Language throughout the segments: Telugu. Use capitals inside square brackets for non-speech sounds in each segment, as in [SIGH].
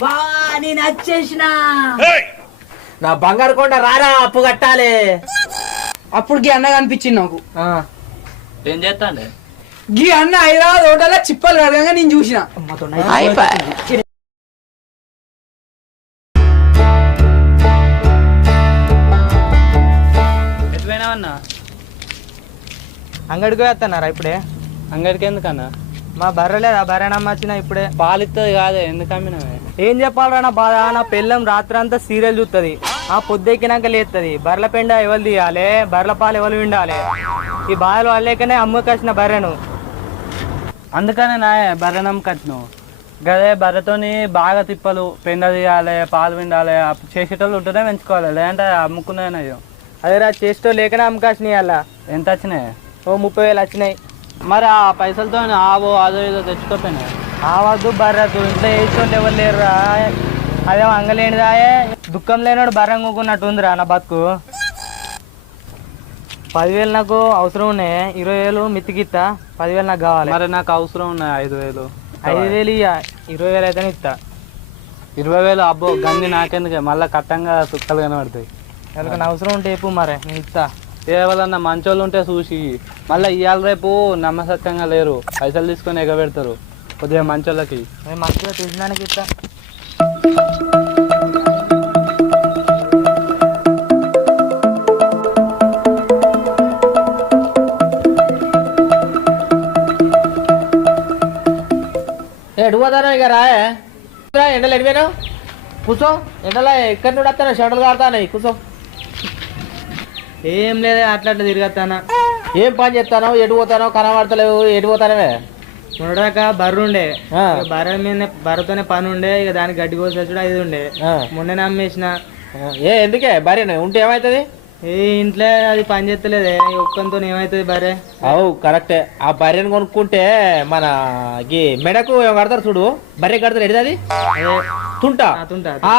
బావా నేను వచ్చేసిన. నా బంగారు కొండ రారా అప్పు కట్టాలి. అప్పుడు గీ అన్న కనిపించింది నాకు. ఆ, ఏం చేస్తాండే? గీ అన్న హైదరాబాద్ హోటల్లో చిప్పలు కడగంగా నేను చూసిన. అంగడికి వేస్తున్నారా ఇప్పుడే? అంగడికి ఎందుకన్నా? మా బర్రె లేదా బర్రె నమ్మచ్చిన ఇప్పుడే. పాలిస్తుంది కాదే ఎందుకు ఏం చెప్పాలరా నా బాధ? నా పెళ్ళం రాత్రి అంతా సీరియల్ చూస్తుంది ఆ పొద్దెక్కినాక లేస్తుంది బర్రెల పెండ ఎవరు తీయాలి? బర్రెల పాలు ఎవరు విండాలి? ఈ బాధలు వాళ్ళకనే అమ్ముకొచ్చిన బర్రెను. అందుకనే నా బర్రె నమ్మకట్ను గదే బర్రెతోని బాగా తిప్పలు పెండ తీయాలి పాలు విండాలి చేసేటోళ్ళు ఉంటేనే పెంచుకోవాలి. లేదంటే అమ్ముకున్నాయో అదేరా చేస్తో లేకనే అమ్ముకొచ్చినాయి అలా. ఎంత వచ్చినాయి? ఓ ముప్పై వేలు వచ్చినాయి. మరి ఆ పైసలతో ఆవో అదో ఏదో తెచ్చుకోపోయినా. ఆవద్దు బర్రెద్దు ఇంట్లో వేసుకోండి ఎవరు లేరురా. అదేమో అంగలేనిదాయే దుఃఖం లేనోడు బర్రె కొనుక్కున్నట్టు ఉందిరా నా బతుకు. పదివేలు నాకు అవసరం ఉన్నాయి. ఇరవై వేలు మిత్తికిత్తా పదివేలు నాకు కావాలి. మరి నాకు అవసరం ఉన్నాయి ఐదు వేలు. ఐదు వేలు ఇయ్య. ఇరవై వేలు అయితేనే ఇస్తా ఇరవై వేలు అబ్బో గంది నాకెందుకే? మళ్ళీ కట్టంగా సుక్కలు కనబడతాయి. ఎవరికైనా అవసరం ఉంటే చెప్పు మరే. నేను ఇస్తా కేవలన్నా మంచోళ్ళు ఉంటే చూసి మళ్ళీ ఇవాళ రేపు నమ్మసత్యంగా లేరు పైసలు తీసుకొని ఎగబెడతారు కొద్దిగా మంచోళ్ళకి. మంచిగా తెలిసినానికి ఇస్తా ఏ, ఇక రాయే ఎండలు ఎడిపోయాను కూర్చో. ఎండలో ఎక్కడి నుండి వస్తాను షటలు కాడతాను కూర్చో. ఏం లేదా అట్లా అట్లా తిరగత్తానా. ఏం పని చేస్తానో ఎటు పోతానో కనబడతలేవు ఎటు పోతానవే? మొన్నడాక బర్రె ఉండే బర్రె మీద బర్రెతోనే పని ఉండే ఇక దానికి గడ్డి కోసొచ్చుడు అది ఉండే. మొన్ననే అమ్మేసిన ఏ ఎందుకే భార్య ఉంటే ఏమవుతుంది ఏ ఇంట్లో అది పని చేస్తలేదే ఒక్కంతో ఏమవుతుంది బర్రె? అవు కరెక్టే. ఆ బర్రెని కొనుక్కుంటే మన ఈ మెడకు కడతారు చూడు బర్రె కడతారు ఎడిది అదే? తుంట. తుంట. ఆ,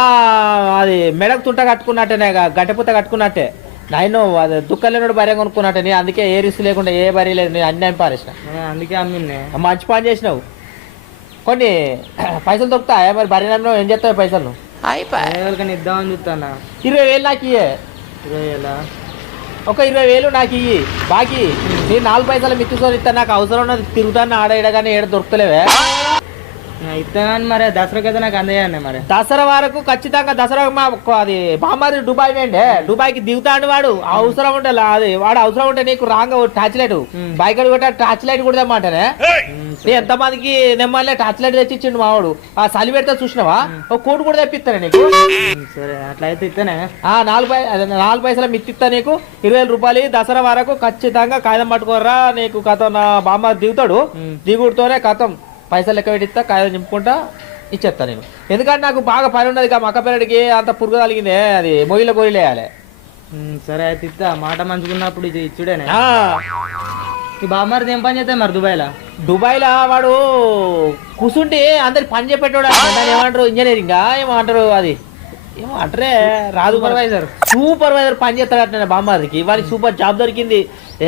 అది మెడకు తుంట కట్టుకున్నట్టేనే గడ్డపుత్త కట్టుకున్నట్టే. నాయన అది దుఃఖలేనుడు భార్య కొనుక్కున్నట్టే నేను అందుకే ఏ రిస్క్ లేకుండా ఏ భార్య లేదు నేను అన్ని పారేసిన అందుకే అమ్మిన్నే మంచి పని చేసినావు. కొన్ని [CLEARS THROAT] పైసలు దొరుకుతాయా? మరి భార్య నమ్మినావు ఏం చేస్తావు పైసలు? ఎవరికైనా ఇద్దామని చూస్తానా? ఇరవై వేలు నాకు ఇయ్యే. ఇరవై వేలా? ఒక ఇరవై వేలు నాకు ఇయ్యి. బాకీ. నేను నాలుగు పైసలు మిత్తుకొని ఇస్తా నాకు అవసరం ఉన్నది తిరుగుతాను ఆడ ఈడ కానీ ఏడ దొరుకుతలేవే. ఇస్తా కానీ మరి దసరాకైతే నాకు అందజేయండి మరి. దసరా వరకు ఖచ్చితంగా దసరా మా అది బామ్మాది దుబాయ్ వేండే దుబాయ్కి దిగుతాడు వాడు. అవసరం ఉంటే అది వాడు అవసరం ఉంటే నీకు రాంగ్ టార్చ్ లైట్ బైక్ కూడా టార్చ్ లైట్ కూడా తెమ్మంటానే. నీ ఎంత మందికి నెమ్మలే టార్చ్ లైట్ తెచ్చిచ్చిండు మావాడు. ఆ చలి పెడితే చూసినావా? ఒక కోటు కూడా తెప్పిస్తాను నీకు. సరే అట్లా అయితే ఇస్తానే ఆ నాలుగు పై అదే నాలుగు పైసల మిత్తిస్తా నీకు. ఇరవై వేల రూపాయలు దసరా వరకు ఖచ్చితంగా కాగితం పట్టుకోరా నీకు కథ నా బామ్మ దిగుతాడు. దిగుడుతోనే కథం. పైసలు లెక్క పెట్టిస్తా కాగితం నింపుకుంటా ఇచ్చేస్తా నేను. ఎందుకంటే నాకు బాగా పని ఉన్నది ఇక మక్క పిల్లడికి అంత పురుగు తగిలిందే అది మొయ్యిలో గొయ్యిలు వేయాలి. ఉమ్, సరే అయితే ఇస్తా మాట మంచుకున్నప్పుడు ఇది ఇచ్చుడేనే. ఈ బామ్మారిది ఏం పని చేస్తాయి మరి దుబాయ్లో? దుబాయ్లో వాడు కూర్చుంటే అందరి పని చెప్పేటోడు ఏమంటారు? ఇంజనీరింగ్ ఏమంటారు అది? ఏమంటారే రాదు సూపర్వైజర్ సూపర్వైజర్ పని చేస్తాడట బామ్మారికి వాడికి సూపర్ జాబ్ దొరికింది.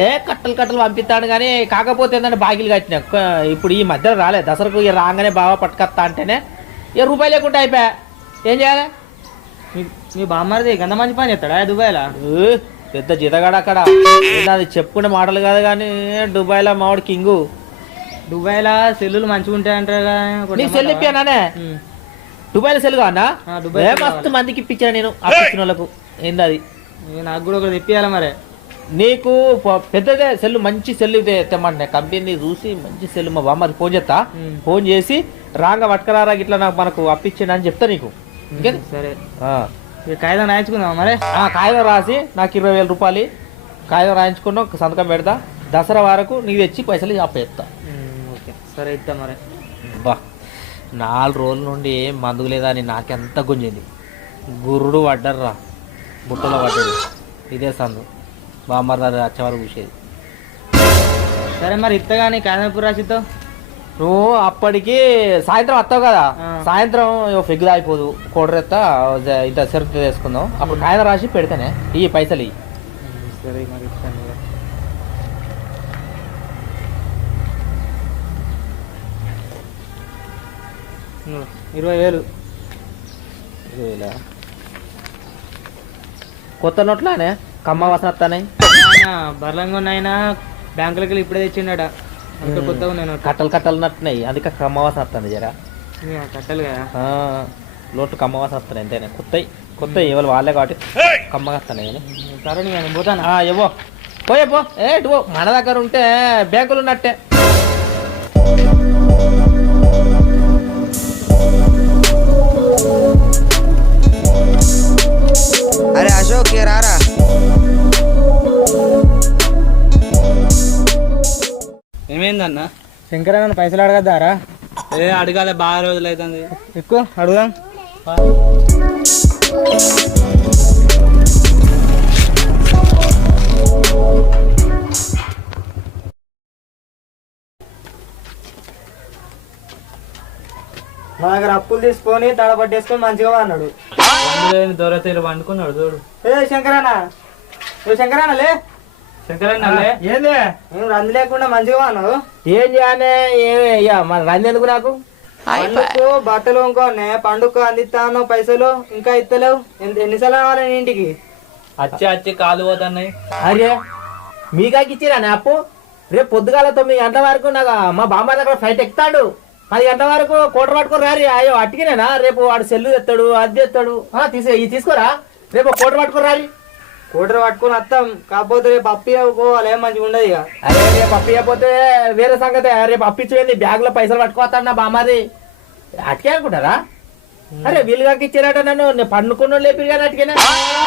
ఏ కట్టలు కట్టలు పంపిస్తాడు కానీ కాకపోతే ఏంటంటే బాగిలు కట్టిన. ఇప్పుడు ఈ మధ్యలో రాలే. దసరకు ఇక రాగానే బాగా పట్టుకొస్తా అంటేనే ఇక రూపాయలు లేకుండా అయిపోయా. ఏం చేయాలి? మీ బామ్మారిది గంత మంచి పని చేస్తాడా దుబాయ్లో? ఏ, పెద్ద జీతగాడు అక్కడ. అది చెప్పుకునే మాటలు కాదు కానీ దుబాయ్లో మావాడు కింగు. దుబాయ్లో సెల్లులు మంచిగా ఉంటాయంటారు కదా సెల్ ఇప్పానానే ఉమ్. దుబాయ్లో సెల్ కానా ఆ, దుబాయ్ ఏ మస్తు మందికి ఇప్పించాను నేను అప్పించిన వాళ్ళకు ఏంది అది నాకు కూడా ఒకటి తెప్పియాలి మరి? నీకు పెద్దదే సెల్ మంచి సెల్ ఇదే తెమ్మంటే కంపెనీ చూసి మంచి సెల్ మా బామ్మకి ఫోన్ చేస్తా. ఫోన్ చేసి రాగా పట్టుకరారా ఇట్లా నాకు మనకు అప్పించండి అని చెప్తా నీకు. ఇంకేంది? సరే. కాగితం రాయించుకుందాం మరి? ఆ కాగితం రాసి నాకు ఇరవై వేల రూపాయలు. కాగితం రాయించుకున్నా ఒక సంతకం పెడతా. దసరా వరకు నీకు తెచ్చి పైసలు అప్పేస్తా ఓకే. సరే ఇద్దాం మరి. బా. నాలుగు రోజుల నుండి మందుకు లేదా అని నాకెంత గుంజింది. గుర్రుడు పడ్డర్రా బుట్టలో పడ్డాడు. ఇదే సందు. బామ్మర్ వచ్చే వరకు చూసేది. సరే మరి ఇత్తగాని కాగితం రాసితో నువ్వు అప్పటికి సాయంత్రం వస్తావు కదా. సాయంత్రం ఫిగ్ అయిపోదు కోడరెత్త ఇంత సెరుకు వేసుకుందాం. అప్పుడు కాగితం రాసి పెడితేనే. ఈ పైసలు ఇయ్యి. సరే మరి ఇరవై వేలు. ఇరవై వేల? కొత్త నోట్లానే? కమ్మ వాసన బర్లంగా ఉన్నాయన బ్యాంకులకి వెళ్ళి ఇప్పుడే తెచ్చిండట. ఇంకా కొత్తగా. కట్టలు కట్టలు నట్టున్నాయి అందుకే కమ్మ వాసన వస్తుంది జరా కట్టాలి కదా. ఆ, లోట్లు కమ్మ వాసన వస్తున్నాయి అంతేనే. కొత్తవి కొత్తవి ఎవరు వాళ్ళే కాబట్టి కమ్మగా వస్తున్నాయి కానీ. సరే నేను పోతాను? ఆ, ఇవ్వో పోయే పో. ఏ ఇటు పో. మన దగ్గర ఉంటే బ్యాంకులు ఉన్నట్టే. రారా ఏమైందన్న? శంకరన్న పైసలు అడగద్దారా? ఏ అడగాలి బాగా రోజులు అవుతుంది ఎక్కువ అడుగుదాం. మా దగ్గర అప్పులు తీసుకొని తడబట్టేసుకొని మంచిగా అన్నాడు లేని దొర తీరు వండుకున్నాడు చూడు. ఏ శంకరన్న? ఏ శంకరన్న లే? శంకరన్న లే. ఏంది? నేను రంది లేకుండా మంచిగా అన్నావు ఏం చేయాలి? ఏమి ఇక మన రంది ఎందుకు నాకు? పండుగకు బట్టలు ఇంకోనే పండుగ అందిస్తాను పైసలు ఇంకా ఇస్తలేవు. ఎన్ని- ఎన్నిసార్లు రావాలి నీ ఇంటికి? అచ్చి అచ్చి కాలు పోతున్నాయి. అరే మీకాకి ఇచ్చిరానే అప్పు? రేపు పొద్దుగాల తొమ్మిది గంటల వరకు నాకు మా బామ్మ దగ్గర ఫ్లైట్ ఎక్కుతాడు. పది గంటల వరకు కోట పట్టుకొని రారి. అయ్యో అట్టికినేనా రేపు వాడు సెల్లు తెస్తాడు అది తెస్తాడు. ఆ, తీసే ఇది తీసుకోరా? రేపు కోట పట్టుకొని రారి. కూటర్ పట్టుకొని వస్తాం. కాకపోతే రేపు అప్పి పోవాలి మంచిగా ఉండదు ఇక. అరే రేపు అప్పు ఇవ్వకపోతే వేరే సంగతి. రేపు అప్పించుకుంది బ్యాగ్లో పైసలు పట్టుకోస్తాడు నా బామ్మది. అట్కే అనుకుంటారా? అరే వీలుగాకి ఇచ్చారట నన్ను. నేను పండుకున్న లేపి కానీ అట్కేనా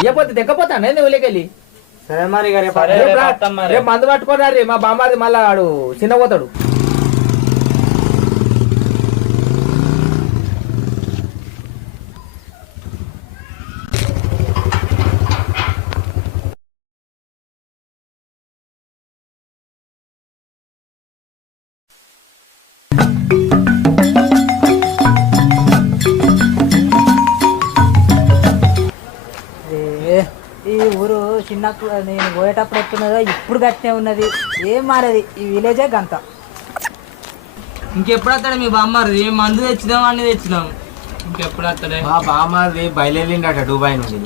ఇవ్వకపోతే దిక్కపోతాను నేను ఊళ్ళకెళ్ళి. సరే మరి రేపు మందు మా బామ్మాది మళ్ళా వాడు చిన్నపోతాడు చిన్నప్పుడు నేను పోయేటప్పుడు ఎట్టున్నదో ఇప్పుడు గట్టే ఉన్నది. ఏం మారేది? ఈ విలేజే గంత. ఇంకెప్పుడు వస్తాడు మీ బామ్మారిది? మందు తెచ్చినాం అన్ని తెచ్చినాం. ఇంకెప్పుడు వస్తాడే? మా బామ్మది బయలుదేరిండట దుబాయ్ నుండి.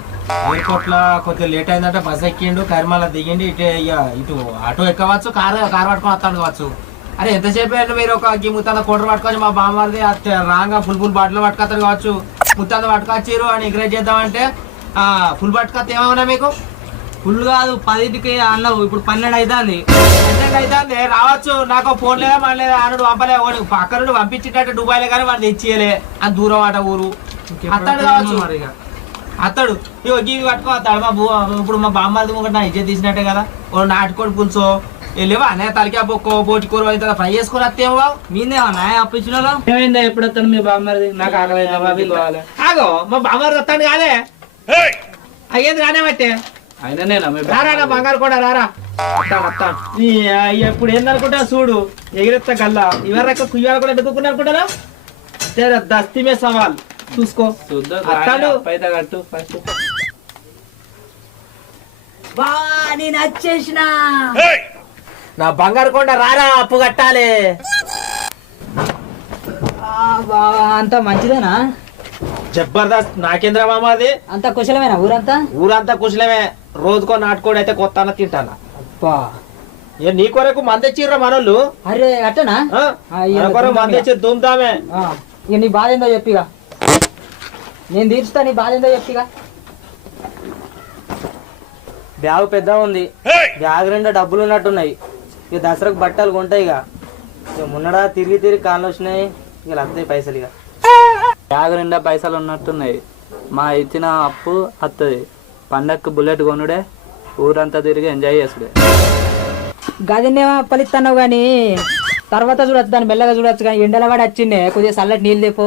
ఎయిర్పోర్ట్లో కొద్దిగా లేట్ అయిందట బస్ ఎక్కిండు కరిమాల దిగిండి ఇటు ఇక ఇటు ఆటో ఎక్కవచ్చు కారు కారు పట్టుకొని వస్తాడు కావచ్చు. అరే ఎంతసేపు అయినా మీరు ఒక ఈ ముత్తాత కోటర్ పట్టుకొని మా బామ్మది రాంగా ఫుల్ ఫుల్ బాటిల్ పట్టుకొస్తారు కావచ్చు. ముత్తాత పట్టుకొచ్చిర్రు అని ఎంకరేజ్ చేద్దామంటే ఆ, ఫుల్ పట్టుకొస్తే ఏమన్నా మీకు? ఫుల్ కాదు పదింటికి అన్నావు ఇప్పుడు పన్నెండు అవుతుంది అయితే అయితే రావచ్చు నాకు ఫోన్ లేదా మన లేదా అన్నాడు పంపలే వాడు పక్క నుండి పంపించేటట్టు దుబాయ్లో కానీ వాడు తెచ్చియలే. అంత దూరం అట ఊరు. అత్తాడు కావచ్చు. మరి ఇక. అత్తాడు ఇగో గివి పట్టుకో అత్తాడు మా బు- ఇప్పుడు మా బామ్మది ఒకటి నా ఇజ్జత్ తీసినట్టే కదా. ఓ నాటుకోడి పులుసో. వెళ్ళేవా అనే తలకా బొక్కో పోటీ కూర అయితే ఫ్రై చేసుకొని వస్తేమో మీదేమన్నా అప్పించిన వాళ్ళు ఏమైందా ఎప్పుడు వస్తాడు మీ బామ్మది నాకు కావాలి ఆగో మా బామ్మది వస్తాడు కాదే. అయ్యేది రానే బట్టే రారా బంగారు కూడా రారా. ఎప్పుడు ఏందనుకుంటా చూడు. ఎగిరెత్త గల్లా. ఇవరకు కుయ్యాలు కూడా ఎదుకున్నారు అనుకుంటారా? తెర దస్తి మే సవాల్. చూసుకో. చూద్దాం. అయితే కట్టు. ఫస్ట్. బా నేను వచ్చేసిన నా బంగారు కొండ రారా అప్పు కట్టాలి. అంత మంచిదేనా? జబర్దస్త్ నాకేంద్ర మామాది అంత కుశలమేనా ఊరంతా? ఊరంతా కుశలమే. రోజుకో నాటుకోడి అయితే కొత్త అన్న తింటానా? అబ్బా. ఏ నీ కొరకు మందెచ్చిర్రా మనోళ్ళు? అరే అట్టనా? కొరకు. మందెచ్చి దుమ్దామే. ఇక నీ బాధ ఏందో చెప్పిగా నేను తీర్చుతా నీ బాధ ఏందో చెప్పిగా బ్యాగ్ పెద్ద ఉంది. బ్యాగ్ రెండు డబ్బులు ఉన్నట్టున్నాయి. ఇక దసరాకు బట్టలు కొంటాయి ఇక. ఇక మొన్నడా తిరిగి తిరిగి కాళ్ళు వచ్చినాయి. ఇక వస్తాయి పైసలు ఇక. బ్యాగ్ నిండా పైసలు ఉన్నట్టున్నాయి. మా ఇచ్చిన అప్పు వస్తుంది పండక్కి బుల్లెట్ కొనుడే ఊరంతా తిరిగి ఎంజాయ్ చేసుడే. గదినేమో పలిస్తున్నావు కానీ తర్వాత చూడొచ్చు దాన్ని మెల్లగా చూడొచ్చు కానీ ఎండల వాడి వచ్చిండే కొద్దిగా చల్లటి నీళ్ళు తెపో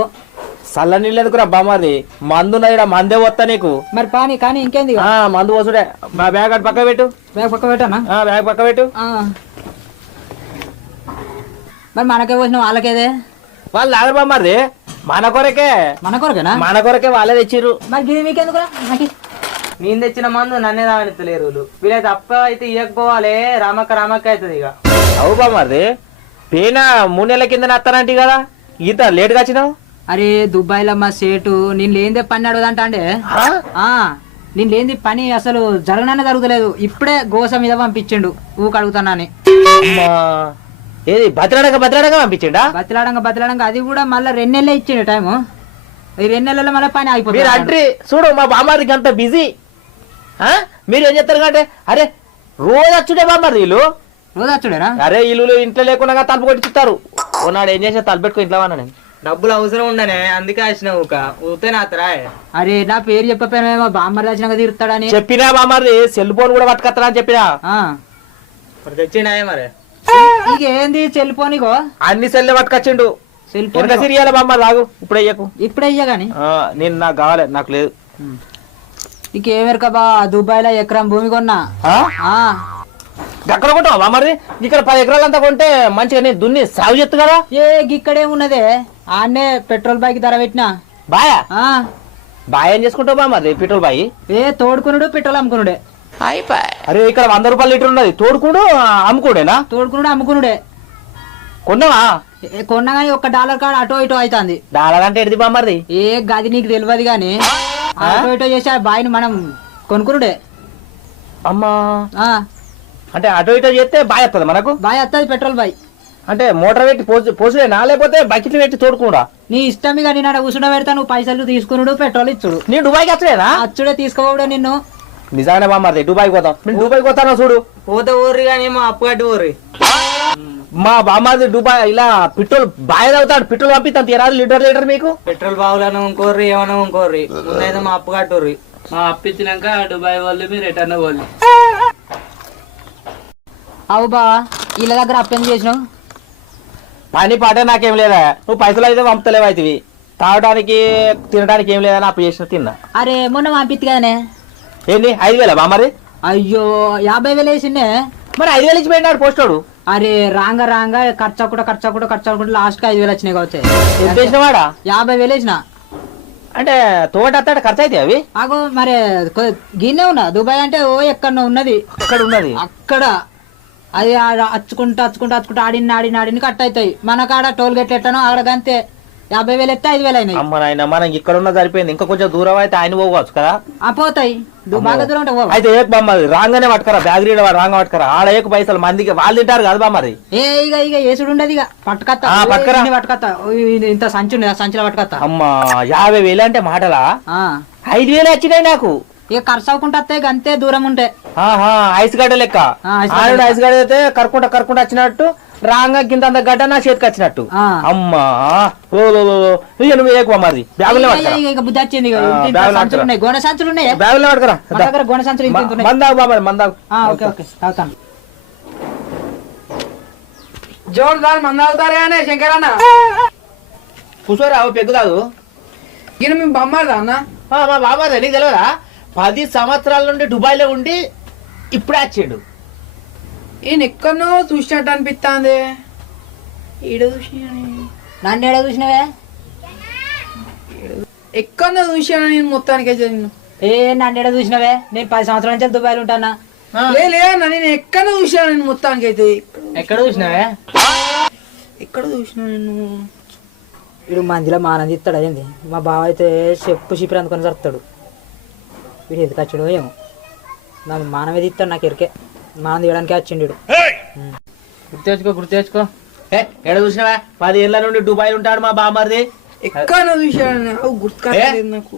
చల్ల నీళ్ళు ఎందుకురా బామ్మది మందు ఉన్నదిరా మందే వస్తా నీకు. మరి పాని కానీ ఇంకేంది? ఆ మందు వసుడే మా బ్యాగ్ అటు పక్క పెట్టు. బ్యాగ్ పక్క పెట్టానా? ఆ బ్యాగ్ పక్క పెట్టు. ఆ. మరి మనకే వచ్చిన వాళ్ళకేదే? వాళ్ళు లాగరు బామ్మది మన కొరకే. మన కొరకేనా? మన కొరకే వాళ్ళే తెచ్చిర్రు. మరి గిది మీకెందుకురా? నాకు నేను తెచ్చిన మందు నన్నే వీళ్ళు వీళ్ళైతే అప్ప అయితే ఇవ్వకపోవాలి రామక్క రామక్క అవుతుంది ఇక. అవు బామ్మది పేన మూడు నెలల కింద వస్తానంటి కదా ఈత లేట్గా వచ్చినావు? అరే దుబాయ్లో మా సేటు నేను లేనిదే పని అడగదంట అంటే ఆ, నేను లేనిది పని అసలు జరగననే జరుగుతలేదు. ఇప్పుడే గోస మీద పంపించిండు ఊకు అడుగుతానని. అమ్మా ఏది బతిలాడక బతిలాడక పంపించిండా? బతిలాడంగా బతిలాడంగా అది కూడా మళ్ళీ రెండు నెలలే ఇచ్చిండు టైము. ఈ రెండు నెలల్లో మళ్ళీ పని మీరు అయిపోతుంది అంట్రీ చూడు మా బామ్మారికి అంత బిజీ. మీరు ఏం చెప్తారు కంటే అరే రోజు వచ్చుడే బామ్మారు వీళ్ళు. రోజు వచ్చుడేనా? అరే ఇల్లు ఇంట్లో లేకుండా తలుపు కొట్టిస్తారు ఓనాడు ఏం చేసా? తలుపు పెట్టుకో ఇంట్లో నేను డబ్బులు అవసరం ఉండనే అందుకే వచ్చిన ఊక. ఊతే నాతరా? అరే నా పేరు చెప్పపోయినా బామ్మర్ వచ్చినాక తీరుతాడని చెప్పినా బామ్మారి సెల్ ఫోన్ కూడా పట్టుకొస్తారా అని చెప్పినా? ఆ. మరి తెచ్చిండే మరి? ఇక ఏంది సెల్ ఫోన్ ఇగో. అన్ని సెల్లే పట్టుకొచ్చిండు. వెనక సిరియాల బామ్మ రాగు ఇప్పుడు అయ్యకు ఇప్పుడే ఇయ్య గాని. నేను నాకు కావాలి నాకు లేదు. ఇక ఏమెరక బా దుబాయ్లో ఎకరం భూమి కొన్నా. ఆ? ఆ, అక్కడ కొంటావా బామ్మారి ఇక్కడ పది ఎకరాలంతా కొంటే మంచిగా నేను దున్ని సాగు చేస్తు కదా? ఏ గిక్కడే ఉన్నదే. ఆడనే పెట్రోల్ బైక్ ధర పెట్టినా. బాయా? ఆ, బాయ్ ఏం చేసుకుంటావు బామ్మారి పెట్రోల్ బాయ్? ఏ తోడుకునుడు పెట్రోల్ అమ్ముకునుడే. అరే ఇక్కడ వంద రూపాయల లీటర్ ఉన్నది. తోడుకుడు అమ్ముకోడేనా తోడుకునుడు అమ్ముకునుడే. కొన్నావా? కొన్నా గానీ ఒక్క డాలర్ కాడ అటో ఇటో అవుతుంది డాలర్ అంటే ఎడిది బామ్మది ఏ గది నీకు తెలియదు గాని అటో ఇటో చేసి ఆ బాయిని మనం కొనుక్కునుడే. అమ్మా. ఆ, అంటే అటో ఇటో చేస్తే బాయ్ వస్తుంది మనకు? బాయ్ వస్తుంది పెట్రోల్ బాయ్. అంటే మోటార్ పెట్టి పోసు పోసులేనా లేకపోతే బకెట్లు పెట్టి తోడుకుడా నీ ఇష్టం ఇక నేను ఆడ కూర్చుండ పెడతా నువ్వు పైసలు తీసుకునుడు పెట్రోల్ ఇచ్చుడు. నీ దుబాయ్కి వచ్చలేదా అచ్చుడే తీసుకోవడం నిన్ను. నిజంగానే బామ్మది దుబాయ్కి పోతాం. నేను దుబాయ్కి పోతాను చూడు. పోతే ఊర్రి కానీ మా అప్పు కట్టి ఊర్రి. మా బామ్మది దుబాయ్ ఇలా పెట్రోల్ బాయ్ తాగుతాడు. పెట్రోల్ పంపిస్తాను తీరాదు లీటర్ లీటర్ మీకు? పెట్రోల్ బావులను ఇంకోర్రి ఏమన్నా ఇంకోర్రి ముందైతే మా అప్పు కట్టుర్రి. మా అప్పించినాక దుబాయ్ వాళ్ళు మీరు రిటర్న్ వాళ్ళు అవు బా వీళ్ళ దగ్గర అప్పెందుకు చేసినావు? పని పాట నాకేం లేదా? నువ్వు పైసలు అయితే పంపుతలేవు అవుతుంది తాగడానికి తినడానికి ఏం లేదని అప్పు చేసిన తిన్నా. అరే మొన్న పంపిత్తు కదనే? ఏంది? ఐదు వేల బామ్మది అయ్యో యాభై వేలు వేసిండే. మరి ఐదు వేలు ఇచ్చి పెట్టినాడు పోస్టాడు. అరే రాంగ రాంగ ఖర్చు అక్కడ ఖర్చు అక్కడ ఖర్చు అక్కడ లాస్ట్కి ఐదు వేలు వచ్చినాయి కావచ్చు. ఎంత వేసినవాడా యాభై వేలు వేసిన అంటే తోట అత్తాడు ఖర్చు అయితే అవి? ఆగో మరి గిన్నే ఉన్నా. దుబాయ్ అంటే ఓ ఎక్కడో ఉన్నది. అక్కడ ఉన్నది? అక్కడ. అది ఆడ అచ్చుకుంటూ అచ్చుకుంటూ అచ్చుకుంటూ ఆడిన ఆడిన ఆడిని కట్ అవుతాయి. మన కాడ టోల్ గేట్ ఎట్టానో ఆడ గంతే. యాభై వేలు ఎత్తే ఐదు వేలు అయినాయి అమ్మ నాయన మనం ఇక్కడ ఉన్న సరిపోయింది. ఇంకా కొంచెం దూరం అయితే ఆయన పోవచ్చు కదా? ఆ పోతాయి. దు- బాగా దూరం ఉంటే పోవు. అయితే ఏక బామ్మది రాగానే పట్టుకరా. బ్యాగ్ రీడ రాంగ పట్టుకరా. ఆడ ఏక పైసలు మందికి వాళ్ళు తింటారు కదా బామ్మది ఏ ఇక ఇక ఏసుడు ఉండదు ఇక పట్టుకత్తా. ఆ, పట్టుకరా. ఇన్ని పట్టుకత్తా. ఓ, ఇది ఇంత సంచి ఉంది ఆ సంచిలో పట్టుకత్తా. అమ్మ యాభై వేలు అంటే మాటలా? ఆ. ఐదు వేలు వచ్చినాయి నాకు. ఇక ఖర్చు అవ్వకుండా వస్తాయి అంతే దూరం ఉంటే ఆహా ఐస్ గడ్డ లెక్క. ఆ, ఐస్ గడ్డ అయితే కరుకుంటా కరుకుంటా వచ్చినట్టు రాంగా కింద అంత గడ్డ నా చేతికి వచ్చినట్టు. అమ్మా ఓ నువ్వు బ్యాగులో ఇక బుద్ధి వచ్చింది గోనె సంచులు ఉన్నాయి? బ్యాగులో దగ్గర గోనె సంచులు ఓకే ఓకే. తాగుతాను. జోరుదారు మంది అవుతారు కానీ శంకరన్న కూర్చోరా పెగ్గుదాదు ఈయన మీ బొమ్మారు అన్న? మా బాబాయ్ నీకు తెలియదా పది సంవత్సరాల నుండి దుబాయ్లో ఉండి ఇప్పుడే వచ్చిండు. ఈయన ఎక్కడనో చూసినట్టు అనిపిస్తుంది. ఈడ చూసిన నన్ను ఏడ చూసినవే? ఎక్కడనో చూసాను నేను మొత్తానికి ఏ నన్ను ఏడ చూసినవే? నేను పది సంవత్సరాల నుంచి దుబాయ్లో ఉంటానా? లే నేను ఎక్కడ చూసాను నేను మొత్తానికి అయితే. ఎక్కడ చూసినవే? ఎక్కడ చూసినా నేను వీడు మందిలో మానం తీస్తాడు అయింది మా బావ అయితే చెప్పు చిపిరి అందుకొని జరుపుతాడు వీడు ఎందుకు వచ్చాడో ఏమో. నా మానమే తీస్తాడు నాకు ఎరికే. మానం తీయడానికే వచ్చిండు వీడు గుర్తు తెచ్చుకో గుర్తు తెచ్చుకో. ఏ ఎక్కడ చూసినావా? పది ఏళ్ళ నుండి దుబాయ్ ఉంటాడు మా బామ్మర్ది. ఎక్కడ నాకు.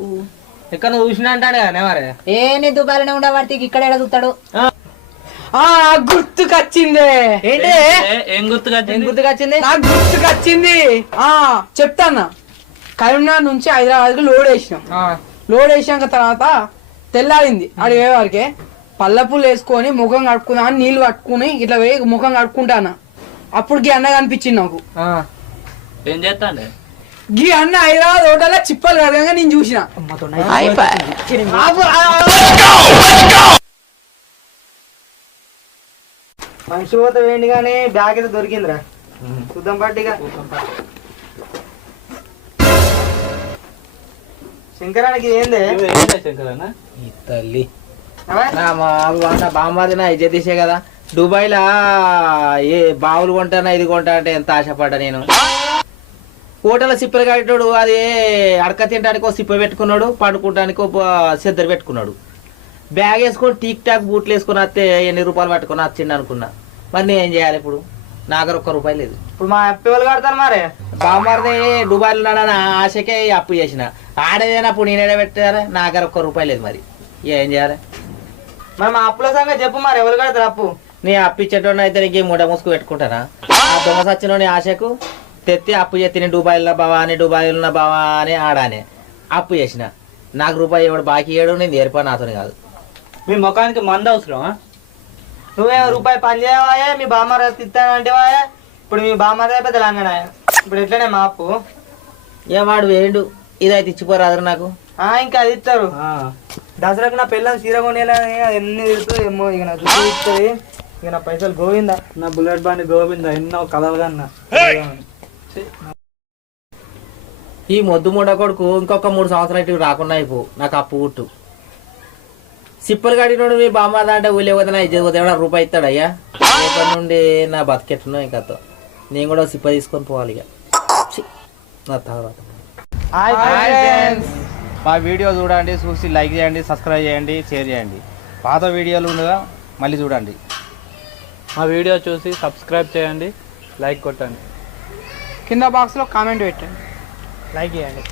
ఎక్కడ చూసినా అంటాడు కదా మరి? ఏ నీ దుబాయ్లోనే ఉండవాడికి ఇక్కడ ఏడ చూస్తాడు? ఆ. గుర్తుకొచ్చిందే. ఏంటి? ఏం ఏం గుర్తుకొచ్చింది? నాకు గుర్తుకొచ్చింది. ఆ చెప్తాను కరీంనగర్ నుంచి హైదరాబాద్కి లోడ్ వేసినాం. లోడ్ వేసాక తర్వాత తెల్లారింది. ఆడి వారికి పల్లపులు వేసుకొని ముఖం కడుక్కుందాం అని నీళ్ళు కట్టుకుని ఇట్లా వేయి ముఖం కడుక్కుంటాను. అప్పుడు గీ అన్న కనిపించింది నాకు. ఏం చేస్తాండే? గీ అన్న హైదరాబాద్ హోటల్లో చిప్పలు కడగంగా నేను చూసిన. మనిషి పోతే వేయండి కానీ బ్యాగ్ అయితే దొరికిందిరా. చూద్దాం పట్టిగా శంకరానికి ఏందే? శంకరన్న? ఈ తల్లి. నా మా నా బామ్మది నా ఇజ్జత్ తీసే కదా. దుబాయ్లా ఏ బావులు కొంటానా ఇది కొంటా అంటే ఎంత ఆశపడ్డా నేను. హోటల్ సిప్పలు కట్టేటోడు అది అడక తినడానికి ఒక సిప్ప పెట్టుకున్నాడు పండుకుంటానికి ఒక సిద్దరు పెట్టుకున్నాడు. బ్యాగ్ వేసుకొని టీక్ టాక్ బూట్లు వేసుకొని వస్తే ఎన్ని రూపాయలు పట్టుకొని వచ్చిండు అనుకున్నా. మరి నేను ఏం చేయాలి ఇప్పుడు? నా దగ్గర ఒక్క రూపాయి లేదు. ఇప్పుడు మా అప్పి వాళ్ళు కడతారు మరే. బామ్మర్ది దుబాయ్లో ఉన్నాడని ఆశకే ఈ అప్పు చేసిన. ఆడేదైనప్పుడు నేనే పెట్టారా నా దగ్గర ఒక్క రూపాయి లేదు మరి. ఏం చేయాలి? మరి మా అప్పుల సంగతి చెప్పు మరి ఎవరు కడతారు అప్పు? నీ అప్పు ఇచ్చేటోడిని అయితే నీకు మూడ ముసుగు పెట్టుకుంటానా? ఆ దొంగ సచ్చినోని ఆశకు తెత్తి అప్పు చేతి నేను దుబాయ్లో బావా అని దుబాయ్లో ఉన్న బావా అని ఆడానే అప్పు చేసిన. నాకు రూపాయి ఎవడు బాకీ ఇయ్యడు నేను ఏర్పా నాతోని కాదు. మీ ముఖానికి మంద అవసరమా? నువ్వేమో రూపాయి పని చేయవాయే మీ బామ్మారు ఇస్తానంటే వాయే. ఇప్పుడు మీ బామ్మారే పెద్ద లంగనా ఇప్పుడు ఎట్లనే మా అప్పు ఏ వాడు వేయండు? ఇదైతే ఇచ్చిపోరాదు నాకు? ఆ, ఇంకా అది ఇస్తారు దసరాకు నా పిల్లలు చీర కొనేయాలని ఎన్ని తిడుతుంది ఏమో ఇక నా జుట్టు ఇస్తుంది ఇక నా పైసలు గోవిందా. నా బుల్లెట్ బండి గోవింద ఎన్నో అన్న ఈ మొద్దు మూడ కొడుకు ఇంకొక మూడు సంవత్సరాలు ఇటు రాకుండా అయిపో. నాకు అప్పు గుట్టు సిప్పలు కట్టినోడు మీ బామ్మ అంటే ఊళ్ళే పోతే నా ఇజ్జత పోతే రూపాయి ఇస్తాడు అయ్యా? రేపటి నుండి నా బతికెట్టునో ఇంకా నేను కూడా సిప్ప తీసుకొని పోవాలి ఇక. నా తర్వాత. మా వీడియో చూడండి చూసి లైక్ చేయండి సబ్స్క్రైబ్ చేయండి షేర్ చేయండి. పాత వీడియోలు ఉండగా మళ్ళీ చూడండి. మా వీడియో చూసి సబ్స్క్రైబ్ చేయండి లైక్ కొట్టండి. కింద బాక్స్లో కామెంట్ పెట్టండి. లైక్ చేయండి.